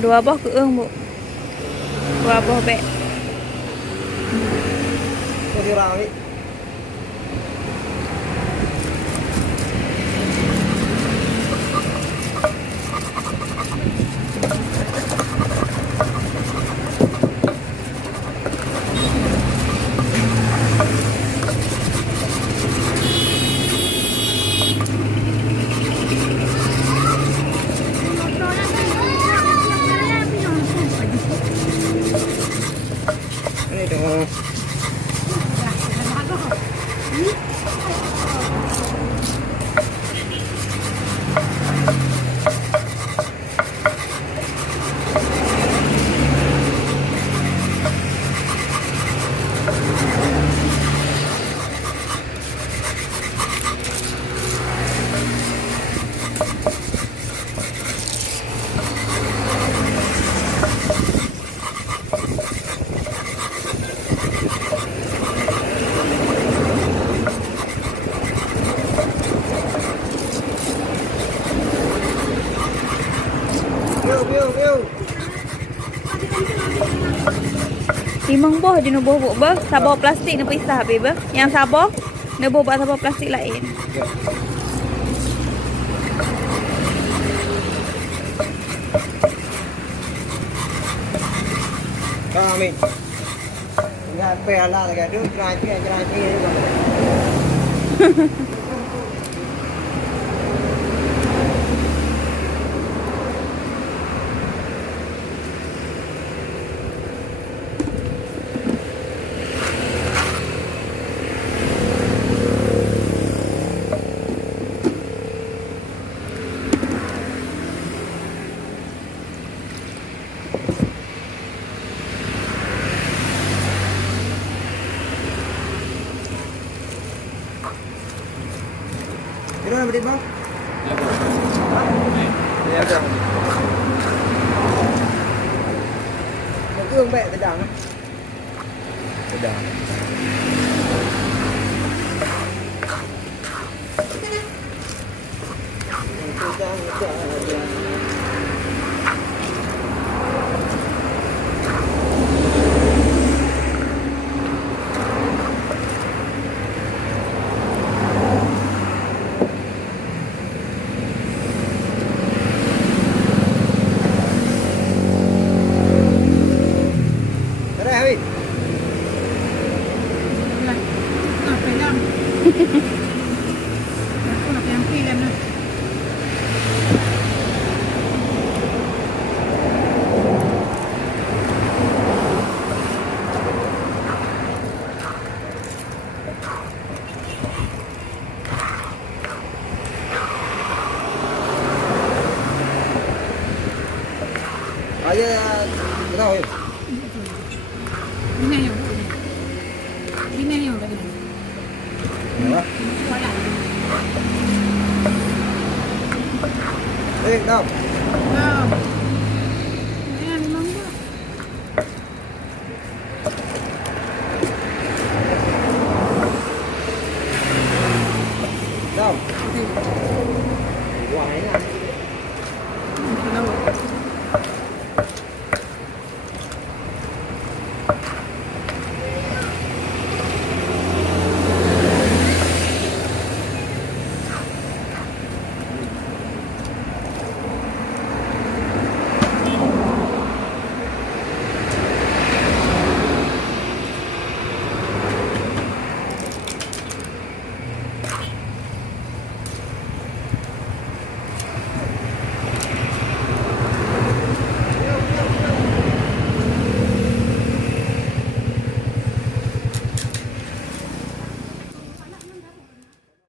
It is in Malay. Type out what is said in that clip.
Dua buah keung, Bu. Dua buah bek. Có điều nào đi. Ini dengan view. Limang buah dia nak buah ber. Sabar plastik nak pisah habis ber. Yang sabar nak buat sabar plastik lain. Ya. Kami. Enggak pela lagi tu gerai Itu nak beri bang? Ya, dah. Keung bek sedang. Sedang. Aja, tahu ya. Ini yang udah ini. Ya. Tahu. Wow. Ini memang buah. Tahu. Wah, ini